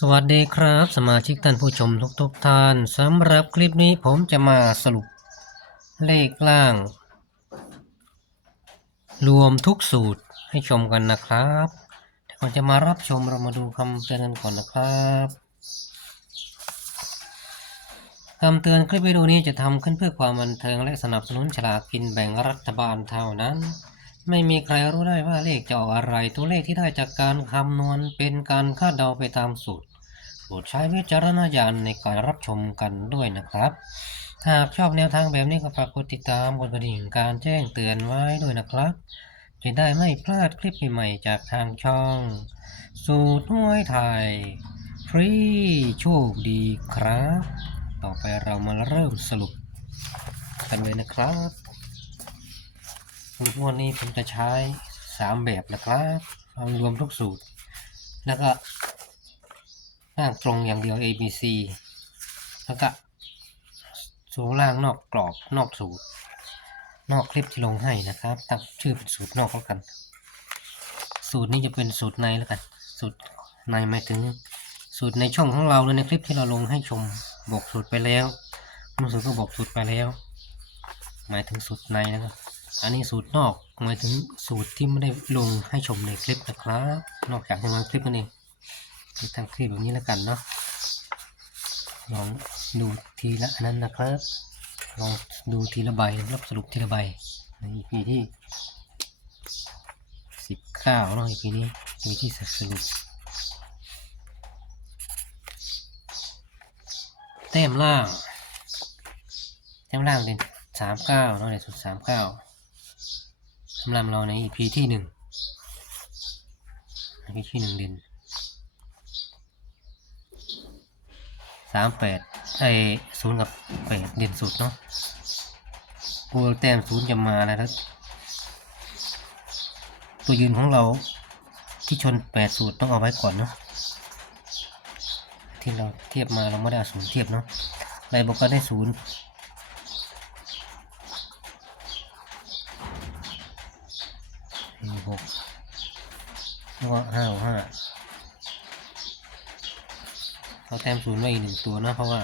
สวัสดีครับ สมาชิกท่านผู้ชมทุกๆทท่านสำหรับคลิปนี้ผมจะมาสรุป เลขล่าง รวมทุกสูตรให้ชมกันนะครับแต่ก่อนจะมารับชมเรามาดูคำเตือนกันก่อนนะครับคำเตือนคลิปวิดีโอนี้จะทำขึ้นเพื่อความบันเทิงและสนับสนุนฉลากกินแบ่งรัฐบาลเท่านั้น ไม่มีใครรู้ได้ว่าเลขจะออกอะไร ตัวเลขที่ได้จากการคำนวณเป็นการคาดเดาไปตามสูตรโปรดใช้วิจารณญาณในการรับชมกันด้วยนะครับ หากชอบแนวทางแบบนี้ก็ฝากกดติดตามกดกระดิ่งการแจ้งเตือนไว้ด้วยนะครับ จะได้ไม่พลาดคลิปใหม่ๆจากทางช่อง สูตรห้วยไทยฟรีโชคดีครับ ต่อไปเรามาเริ่มสรุปกันเลยนะครับ สูตรวันนี้ผมจะใช้3แบบนะครับเอารวมทุกสูตร แล้วก็ล่างตรงอย่างเดียว A B C แล้วก็สูงล่างนอกกรอบนอกสูตร นอกคลิปที่ลงให้นะครับตั้งชื่อเป็นสูตรนอกแล้วกัน สูตรนี้จะเป็นสูตรในแล้วกัน สูตรในหมายถึง สูตรในช่องของเราเลยในคลิปที่เราลงให้ชมบอกสูตรไปแล้วมันสูตรก็บอกสูตรไปแล้ว หมายถึงสูตรในนะครับ อันนี้สูตรนอกหมายถึงสูตรที่ไม่ได้ลงให้ชมในคลิปนะครับ นอกจากในคลิปนั่นเองทางคลิปแบบนี้แล้วกันเนาะลองดูทีละอันนั้นนะครับลองดูทีละใบแล้วสรุปทีละใบใน EP ที่สิบเก้าเนาะ EP นี้ EP ที่สรุปเต็มล่างเต็มล่างเป็นสามเก้าเนาะในสุดสามเก้า สำหรับเราใน EP ที่หนึ่ง EP ที่หนึ่งเด่นสามแปดไอศูนย์กับแปดเด่นสุดเนาะกูแต้มศูนย์จะมาแล้วนะตัวยืนของเราที่ชนแปดสูตรต้องเอาไว้ก่อนเนาะที่เราเทียบมาเราไม่ได้ศูนย์เทียบเนาะไรบอกก็ได้ศูนย์สี่ หกแล้วห้าห้าเราแต้มศูนย์ไว้อีกหนึ่งตัวนะเพราะว่า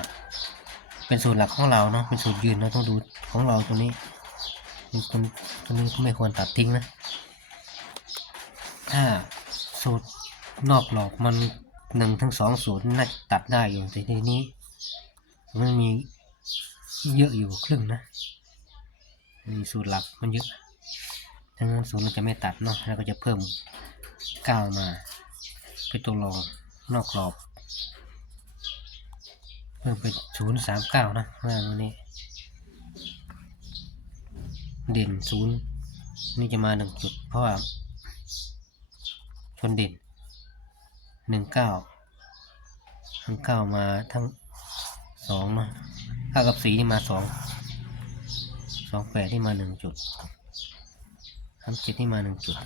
เป็นสูตรหลักของเราเนาะเป็นสูตรยืนเราต้องดูของเราตัวนี้มีคนตัวนี้ก็ไม่ควรตัดทิ้งนะ ถ้าสูตรนอกหลอกมันหนึ่งถึงสองสูตรน่าตัดได้อยู่แต่ทีนี้ มันมีเยอะอยู่ครึ่งนะมีสูตรหลักมันเยอะ ดังนั้นสูตรเราจะไม่ตัดเนาะแล้วก็จะเพิ่มก้าวมาเป็นตัวรองนอกกรอบ เพิ่มเป็นศูนย์สามเก้านะข้างล่างตรงนี้ เด่นศูนย์นี่จะมาหนึ่งจุด เพราะว่าชนเด่นหนึ่งเก้าทั้งเก้ามาทั้งสองเนาะเก้ากับสีนี่มาสองสองแปดนี่มาหนึ่งจุด ทั้งเจ็ดนี่มาหนึ่งจุด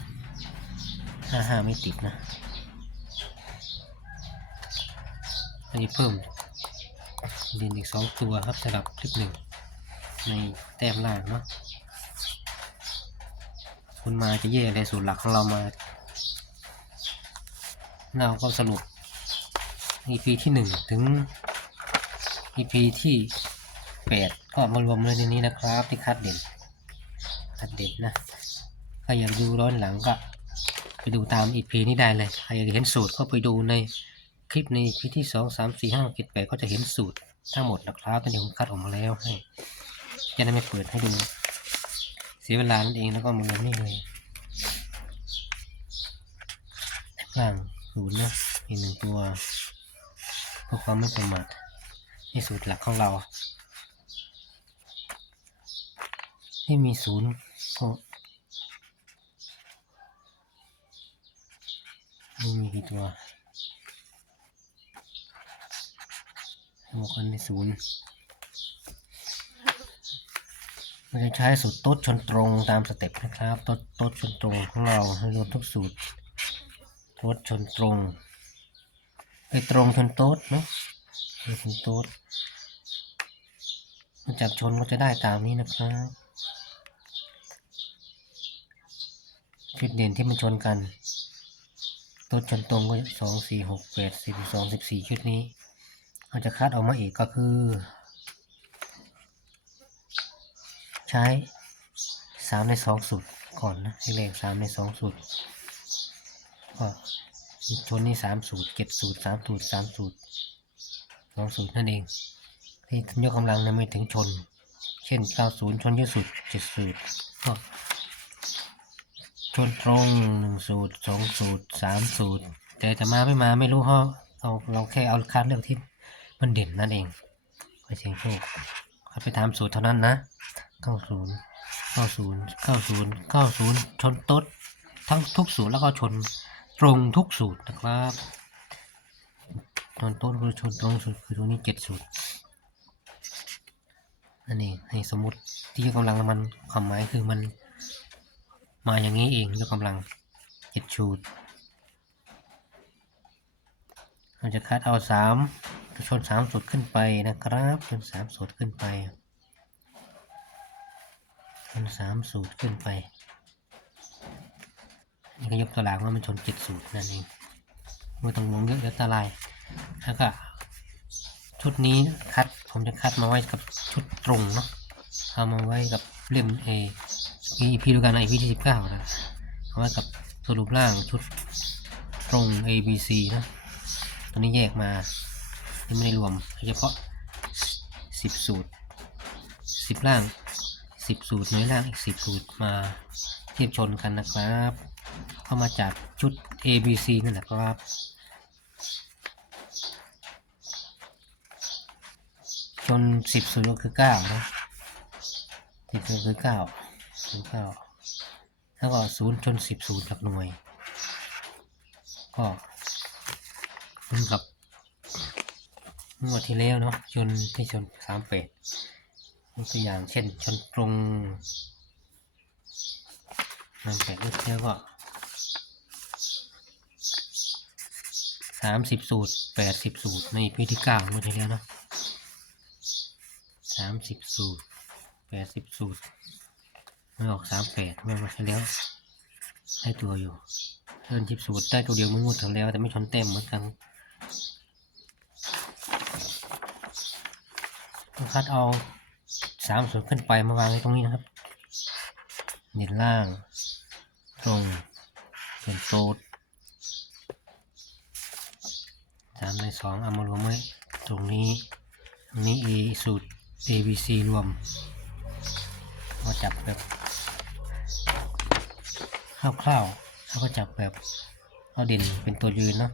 ห้าห้าไม่ติดนะ อันนี้เพิ่มเด่นอีกสองตัวครับสำหรับคลิปหนึ่งในแต้มล่างเนาะคุณมาจะแย่เลยสูตรหลักของเรามา เราก็สรุป EP ที่หนึ่งถึง EP ที่แปดก็มารวมเลยในนี้นะครับที่คัดเด่นคัดเด่นนะ ใครอยากดูร้อนหลังก็ไปดูตาม EP นี้ได้เลย ใครอยากเห็นสูตรก็ไปดูในคลิปใน EP ที่สองสามสี่ห้าเจ็ดแปดก็จะเห็นสูตรทั้งหมดนะครับตอนนี้ผมคัดออกมาแล้วให้จะได้ไม่เปิดให้ดู เสียเวลานั่นเองแล้วก็มาลงนี่เลยล่างศูนย์นะอีกหนึ่งตัวเพื่อความไม่ประมาทนี่สูตรหลักของเราที่มีศูนย์ ไม่มีกี่ตัวบวกกันในศูนย์เราจะใช้สูตรโต๊ดชนตรงตามสเต็ปนะครับโต๊ดโต๊ดชนตรงของเราให้รวมทุกสูตรโต๊ดชนตรงไปตรงชนโต๊ดเนาะไปชนโต๊ดมันจับชนก็จะได้ตามนี้นะครับจุดเด่นที่มันชนกัน ตัวชนตรงก็สองสี่หกแปดสิบสองสิบสี่ชุดนี้เราจะคัดออกมาอีกก็คือ ใช้สามในสองสูตรก่อนนะให้เลขสามในสองสูตรก็ชนนี่สามสูตรเจ็ดสูตรสามสูตรสามสูตรสองสูตรนั่นเองที่ยกกำลังเนี่ยไม่ถึงชน เช่นเก้าศูนย์ชนยอะสุดเจ็ดสูตรก็ ชนตรงหนึ่งสูตรสองสูตรสามสูตร แต่จะมาไม่มาไม่รู้เพราะเราเราแค่เอาคัดเลือกที่มันเด่นนั่นเองไปเสียงโชคคัดไปตามสูตรเท่านั้นนะเก้าศูนย์เก้าศูนย์เก้าศูนย์เก้าศูนย์ชนโต๊ดทั้งทุกสูตรแล้วก็ชนตรงทุกสูตรนะครับชนโต๊ดคือชนตรงสูตรคือตรงนี้เจ็ดสูตรนั่นเองให้สมมติที่กกำลังมันความหมายคือมัน มาอย่างนี้เองยกกำลังเจ็ดสูตรเราจะคัดเอาสามชนสามสูตรขึ้นไปนะครับชนสามสูตรขึ้นไปมันสามสูตรขึ้นไปนี่ก็ยกตัวอย่างว่ามันชนเจ็ดสูตรนั่นเองไม่ต้องงงเยอะเดี๋ยวตาลายแล้วก็ชุดนี้คัดผมจะคัดมาไว้กับชุดตรงเนาะเอามาไว้กับเล่มเอ อีพีดูกันไอพีที่สิบเก้านะเอาไว้กับสรุปร่างชุดตรง A B C นะตัวนี้แยกมาไม่ได้รวมเฉพาะสิบสูตรสิบร่างสิบสูตรน้อยล่างอีกสิบสูตรมาเทียบชนกันนะครับเข้ามาจากชุด A B C นั่นแหละครับชนสิบสูตรก็คือเก้านะสิบสูตรคือเก้า คือเก้าแล้วก็ศูนย์ชนสิบสูตรหลักหน่วย ก็เหมือนกับงวดที่แล้วเนาะชนที่ชนสามเป็ดยกตัวอย่างเช่นชนตรงนั่นแต่เลือกแล้วก็สามสิบสูตรแปดสิบสูตรในพีที่เก้าเมื่อที่แล้วเนาะสามสิบสูตรแปดสิบสูตร ไม่ออกสามแปดไม่มาแล้วได้ตัวอยู่เทินสิบสูตรได้ตัวเดียวมื่องวดที่แล้ว แต่ไม่ชนเต็มเหมือนกันต้องคัดเอาสามส่วนขึ้นไปมาวางไว้ตรงนี้นะครับเด่นล่าง ตรงส่วนโตดสามในสองเอามารวมไว้ตรงนี้ตรงนี้ A สูตร A B C รวมก็จับแบบ คร่าวๆแล้วก็จับแบบเอาเด่นเป็นตัวยืนเนาะ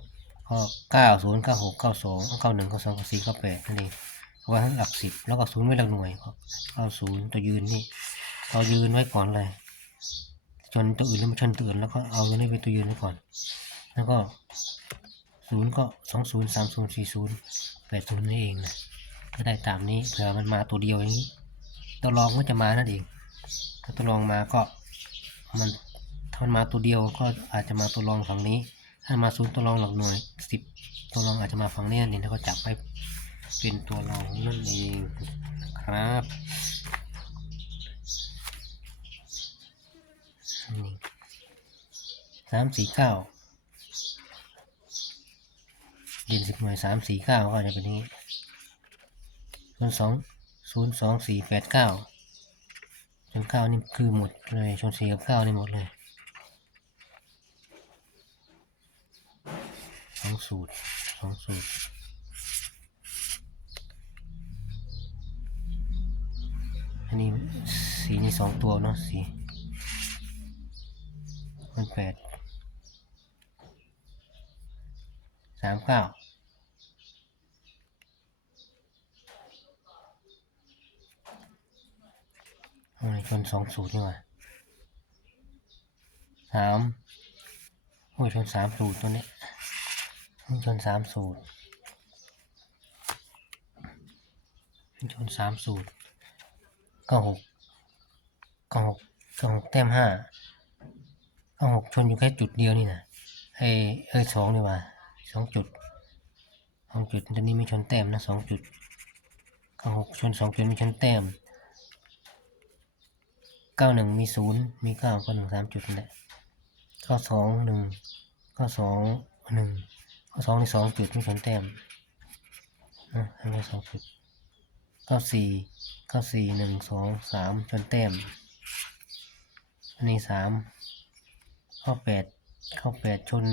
ก็เก้าศูนย์เก้าหกเก้าสองเก้าหนึ่งเก้าสองเก้าสี่เก้าแปดนั่นเองเอาไว้หลักสิบแล้วก็ศูนย์ไว้หลักหน่วยก็เอาศูนย์ตัวยืนนี่เอายืนไว้ก่อนเลยจนตัวอื่นแล้วมาชนตัวอื่นแล้วก็เอาตัวนี้เป็นตัวยืนไว้ก่อน แล้วก็ศูนย์ก็สองศูนย์สามศูนย์สี่ศูนย์แปดศูนย์นี่เองนะก็ได้ตามนี้เผื่อมันมาตัวเดียวอย่างนี้ ตัวรองก็จะมานั่นเองถ้าตัวรองมาก็มัน ถ้ามันมาตัวเดียวก็อาจจะมาตัวรองฝั่งนี้ ถ้ามาศูนย์ตัวรองหลักหน่วยสิบตัวรองอาจจะมาฝั่งนี้นั่แล้วก็จับไปเป็นตัวรองนั่นเองนะครับนี่สามสี่เก้าเรียนสิบหน่วยสามสี่เก้าก็จะเป็นนี้ศูนย์สองศูนย์สองสี่แปดเก้าชนเก้านี่คือหมดเลยชนสี่กับเก้านี่หมดเลย องสูตรสองสูตรอันนี้สีนี่สองตัวเนาะสีมันแปดสามเก้าอาเลยชนสองสูตรนี่ว่าสามโอ้ยชนสามสูตรตัวนี้ ชนสามสูตรชนสามสูตรเก้าหกเก้าหกเก้าหกแต้มห้าเก้าหกชนอยู่แค่จุดเดียวนี่นะไอเอ้ยสองนี่ว่าสองจุดสองจุดตอนนี้มีชนแต้มนะสองจุดเก้าหกชนสองจุดมีชนแต้มเก้าหนึ่งมีศูนย์มีเก้าก็หนึ่งสามจุดนั่นแหละเก้าสองหนึ่งเก้าสองหนึ่ง ข้อสองที่สองจุดไม่ชนแต้มนะทำไปสองจุดเก้าสี่เก้าสี่หนึ่งสองสามชนแต้มอันนี้สามข้อแปดข้อแปดชน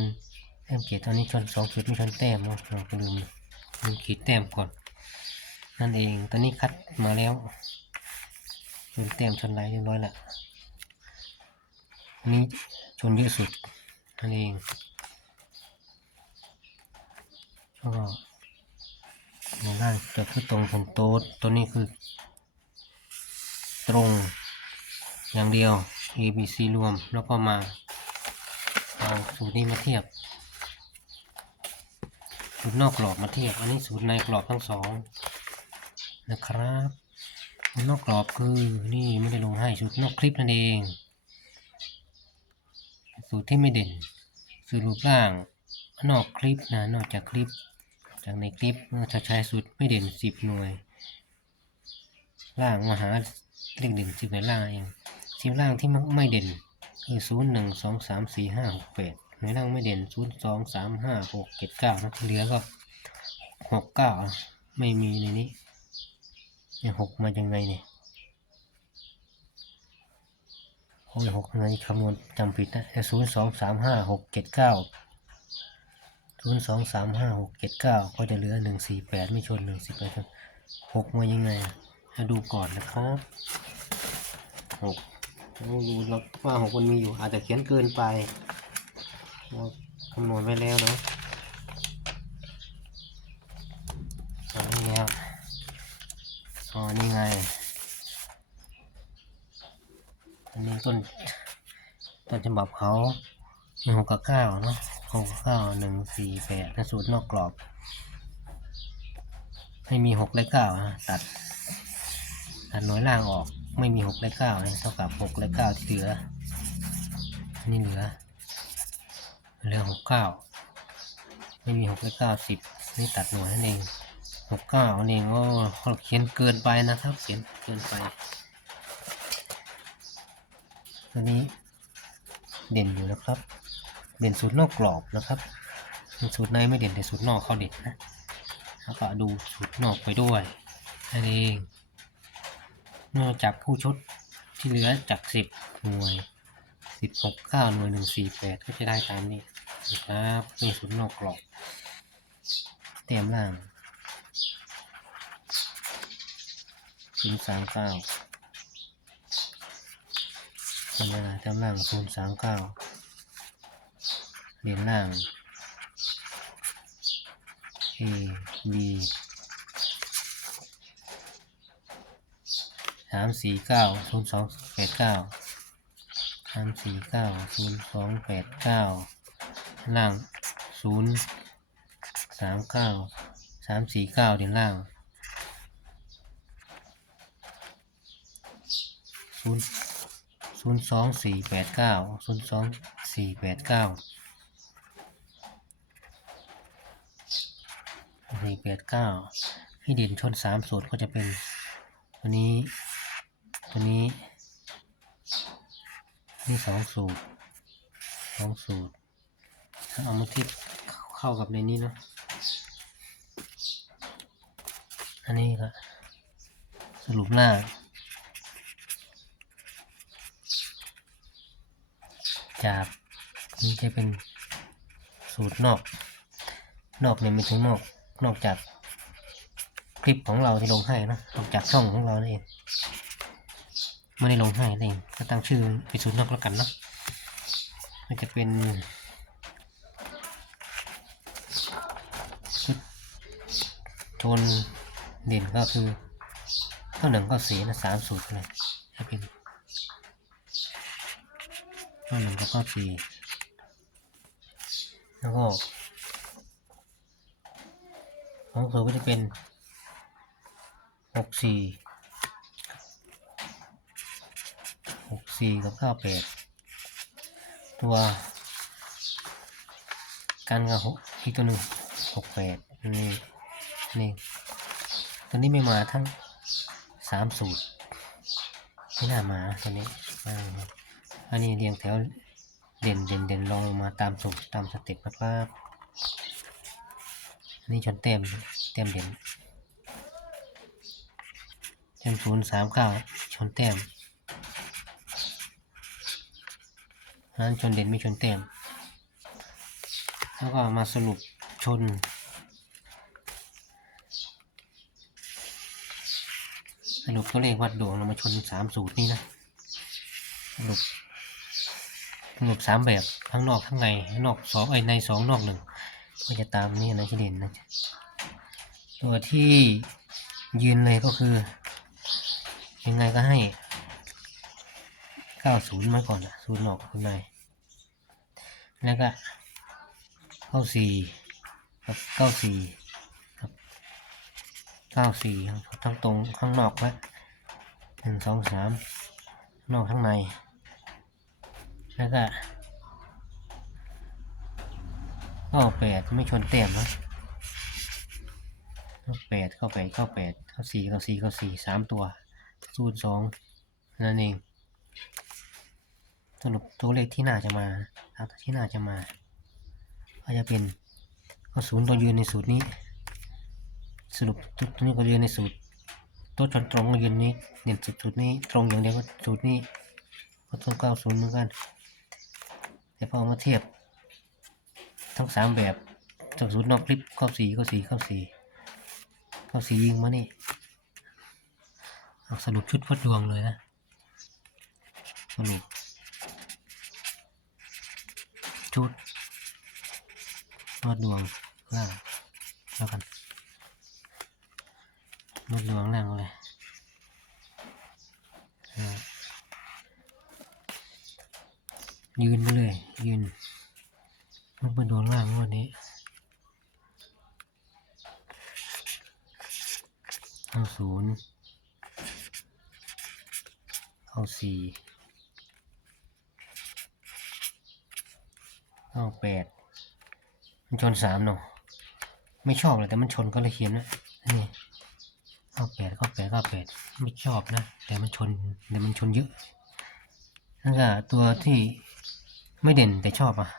แต้มเกียรตอนนี้ชนสองจุดไม่ชนแต้มเนาะเราไปลืมลืมขีดแต้มก่อน นั่นเองตอนนี้คัดมาแล้วชนแต้มชนลายเรียบร้อยละอันนี้ชนเยอะสุดนั่นเอง แล้วก็ในล่างจะคือตรงชนโต๊ดตัวนี้คือ ตรงอย่างเดียว A B C รวมแล้วก็มาเอาสูตรนี้มาเทียบสูตรนอกกรอบมาเทียบ อันนี้สูตรในกรอบทั้งสองนะครับสูตรนอกกรอบคือนี่ไม่ได้ลงให้สูตรนอกคลิปนั่นเอง สูตรที่ไม่เด่นสูตรรูปร่างนอกคลิปนะนอกจากคลิป จากในคลิปจะใช้สูตรไม่เด่นสิบหน่วย ล่างมาหาเลขเด่นสิบในล่างเองสิบล่างที่ไม่เด่นคือศูนย์หนึ่งสองสามสี่ห้าหกแปดในล่างไม่เด่นศูนย์สองสามห้าหกเจ็ดเก้านะที่เหลือก็หกเก้าไม่มีในนี้เนี่ยหกมายังไงเนี่ยโอ้ยหกในคำนวณจำผิดนะศูนย์สองสามห้าหกเจ็ดเก้า ศูนย์สองสามห้าหกเจ็ดเก้าก็จะเหลือหนึ่งสี่แปดไม่ชนหนึ่งสิบแปดหกมายังไงมาดูก่อนนะครับหกเราดูเราว่าหกมันมีอยู่อาจจะเขียนเกินไปเราคำนวณไว้แล้วเนาะเอานี่แล้วอ๋อนี่ไงอันนี้ต้นต้นฉบับเขาหนึ่งหกกับเก้าเนาะ หกเก้าหนึ่งสี่แปดถ้าสูตรนอกกรอบ ให้มีหกและเก้าตัดตัดหน่วยล่างออก ไม่มีหกและเก้าเท่ากับหกและเก้าที่เหลือ นี่เหลือ เหลือหกเก้าไม่มีหกและเก้าสิบนี่ตัดหน่วยนั่นเองหกเก้านั่นเองก็เขียนเกินไปนะครับ เขียนเกินไปตัวนี้เด่นอยู่นะครับ เด่นสูตรนอกกรอบนะครับเป็นสูตรในไม่เด่นแต่สูตรนอกเขาเด่นนะแล้วก็ดูสูตรนอกไปด้วยนั่นเองนอกจากผู้ชดที่เหลือจากสิบหน่วยสิบหกเก้าหน่วยหนึ่งสี่แปดก็จะได้ตามนี้นะครับนี่สูตรนอกกรอบเต็มล่างศูนย์สามเก้าทำอะไรเต็มล่างศูนย์สามเก้า เหรียญล่าง A B สามสี่เก้าศูนย์สองแปดเก้าสามสี่เก้าศูนย์สองแปดเก้าล่างศูนย์สามเก้าสามสี่เก้าเดี๋ยล่างศูนย์ศูนย์สองสี่แปดเก้าศูนย์สองสี่แปดเก้า สี่แปดเก้าให้เด่นชนสามสูตรก็จะเป็นตัวนี้ ตัวนี้ นี่สองสูตรสองสูตรถ้าเอามาทียบเข้ากับในนี้เนาะอันนี้ก็สรุปหน้าจากนี่จะเป็นสูตรนอก นอกเนี่ยมีถึงนอก นอกจากคลิปของเราที่ลงให้นะนอกจากช่องของเราเองไม่ได้ลงให้เองก็ตั้งชื่อเป็นสูตรนอกแล้วกันเนาะมันจะเป็นชุดโทนเด่นก็คือข้าหนึ่งก็สีนะสามสูตรเลยจะเป็นข้าหนึ่งก็ข้อสี่แล้วก็ ของสูตรก็จะเป็นหกสี่หกสี่กับเก้าแปดตัวกันกับหกอีกตัวหนึ่งหกแปดนี่นี่ตัวนี้ไม่มาทั้งสามสูตรไม่น่ามาตัวนี้อันนี้เรียงแถวเด่นเด่นเด่นลองลงมาตามสูตรตามสเต็ปนะครับ อันนี้ชนเต็มเต็มเด่นเต็มศูนย์สามเก้าชนเต็มนั้นชนเด่นไม่ชนเต็มแล้วก็มาสรุปชน สรุปตัวเลขวัดดวงเรามาชนสามสูตรนี้นะ สรุปสรุปสามแบบข้างนอกข้างในนอกสองไอ้ในสองนอกหนึ่ง ก็จะตามนี้นะที่เด่นนะตัวที่ยืนเลยก็คือ ยังไงก็ให้เก้าศูนย์มาก่อนนะศูนย์นอกข้างในแล้วก็เข้าสี่กับเก้าสี่กับเก้าสี่ทั้งตรงข้างนอกและหนึ่งสองสามนอกข้างในแล้วก็ เข้าแปดไม่ชนเต็มนะเข้าแปดเข้าแปดเข้าแปดเข้าสี่เข้าสี่เข้าสี่สามตัวศูนย์สองนั่นเองสรุปตัวเลขที่น่าจะมาครับที่น่าจะมาก็จะเป็นก็ศูนย์ตัวยืนในสูตรนี้ สรุปตัวนี้ก็ยืนในสูตร ตัวชนตรงก็ยืนนี้เด่นสุดสูตรนี้ตรงอย่างเดียวก็สูตรนี้ก็ต้องเก้าศูนย์เหมือนกันแต่พอมาเทียบ ทั้งสามแบบจากศูนย์นอกคลิปเข้าสี่เข้าสี่เข้าสี่เข้าสี่ยิงมานี่สรุปชุดวัดดวงเลยนะ สรุป ชุดนวดดวงล่างแล้วกันนวดดวงล่างเลยยืนไปเลยยืน นวดบนดวงล่างวันนี้เข้าศูนย์เข้าสี่เข้าแปดมันชนสามเนาะไม่ชอบเลยแต่มันชนก็เลยเขียนนะนี่เก้าแปดเก้าแปดเก้าแปดไม่ชอบนะ แต่มันชนแต่มันชนเยอะแล้วก็ตัวที่ไม่เด่นแต่ชอบอะ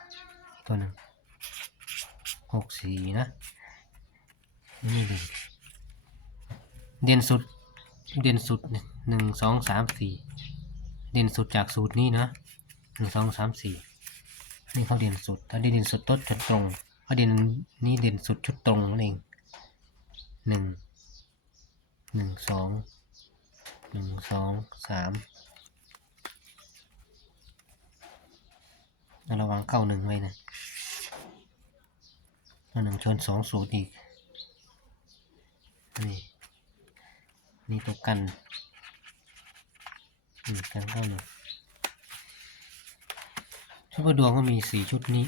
ตัวหนึ่งหกสี่นะ นี่เด่นเด่นสุด เด่นสุดหนึ่งสองสามสี่เด่นสุดจากสูตรนี้นะหนึ่งสองสามสี่นี่เขาเด่นสุดถ้าเด่นสุดต้นชุดตรงเขาเด่นนี่เด่นสุดชุดตรงนั่นเองหนึ่งหนึ่งสองหนึ่งสองสามแล้ว ระวังเก้าหนึ่งไว้นะแล้วหนึ่งชนสองสูตรอีก นี่ นี่ตัวกันอืมกันเก้าหนึ่งชุดประดวงก็มีสี่ชุดนี้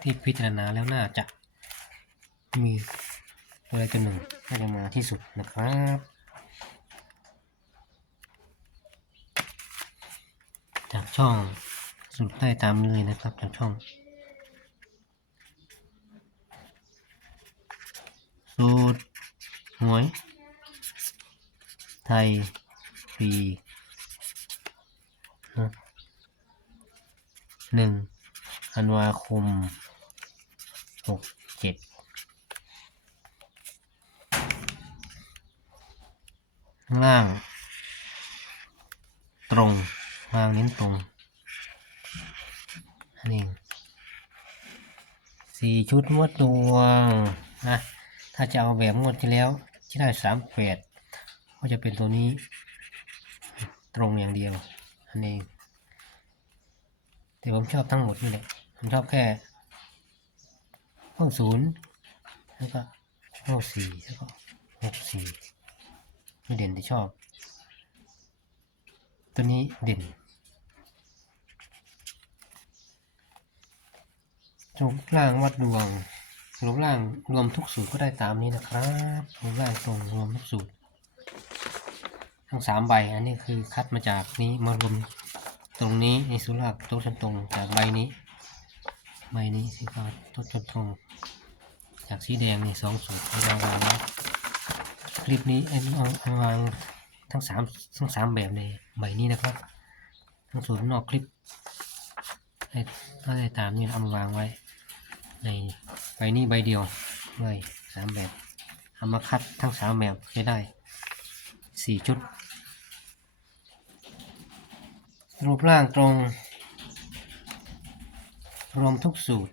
ที่พิจารณาแล้วน่าจะ มีตัวใดตัวหนึ่งน่าจะมาที่สุดนะครับจากช่อง สรุปได้ตามเลยนะครับจากช่องสูตรหวย ไทยฟรีหนึ่งธันวาคมหกเจ็ดข้างล่าง ตรงวางเน้นตรง นนี้สี่ชุดงวดดวงนะถ้าจะเอาแบบงวดที่แล้วที่ได้สามแปดก็จะเป็นตัวนี้ตรงอย่างเดียวอันนี้แต่ผมชอบทั้งหมดนี่แหละผมชอบแค่ห้องศูนย์แล้วก็ห้องสี่แล้วก็หกสี่ไม่เด่นที่ชอบ ตัวนี้เด่น รูปร่างวัดดวงรูปร่างรวมทุกสูตรก็ได้ตามนี้นะครับรูปร่างตรงรวมทุกสูตร ทั้งสามใบอันนี้คือคัดมาจากนี้มารวมตรงนี้ในสุราโต๊ะชนตรงจากใบนี้ใบนี้สีฟ้าโต๊ะชนตรง จากสีแดงนี่สองสูตรที่เราวางไว้คลิปนี้เอ็นเอาเอาวางทั้งสามทั้งสามแบบในใบนี้นะครับ ทั้งสูตรนอกคลิปให้ได้ตามนี้เอามาวางไว้ ในใบนี้ใบเดียวเลยสามแบบเอามาคัดทั้งสามแบบให้ได้สี่ชุด รูปร่างตรง รวมทุกสูตร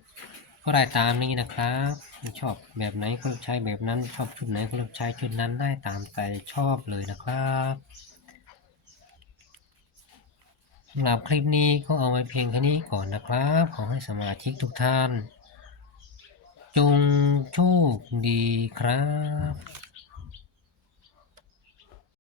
ก็ได้ตามนี้นะครับชอบแบบไหนก็ใช้แบบนั้น ชอบชุดไหนก็ใช้ชุดนั้นได้ตามใจชอบเลยนะครับสำหรับคลิปนี้ก็เอาไว้เพียงแค่นี้ก่อนนะครับ ขอให้สมาชิกทุกท่าน จงโชคดีครับ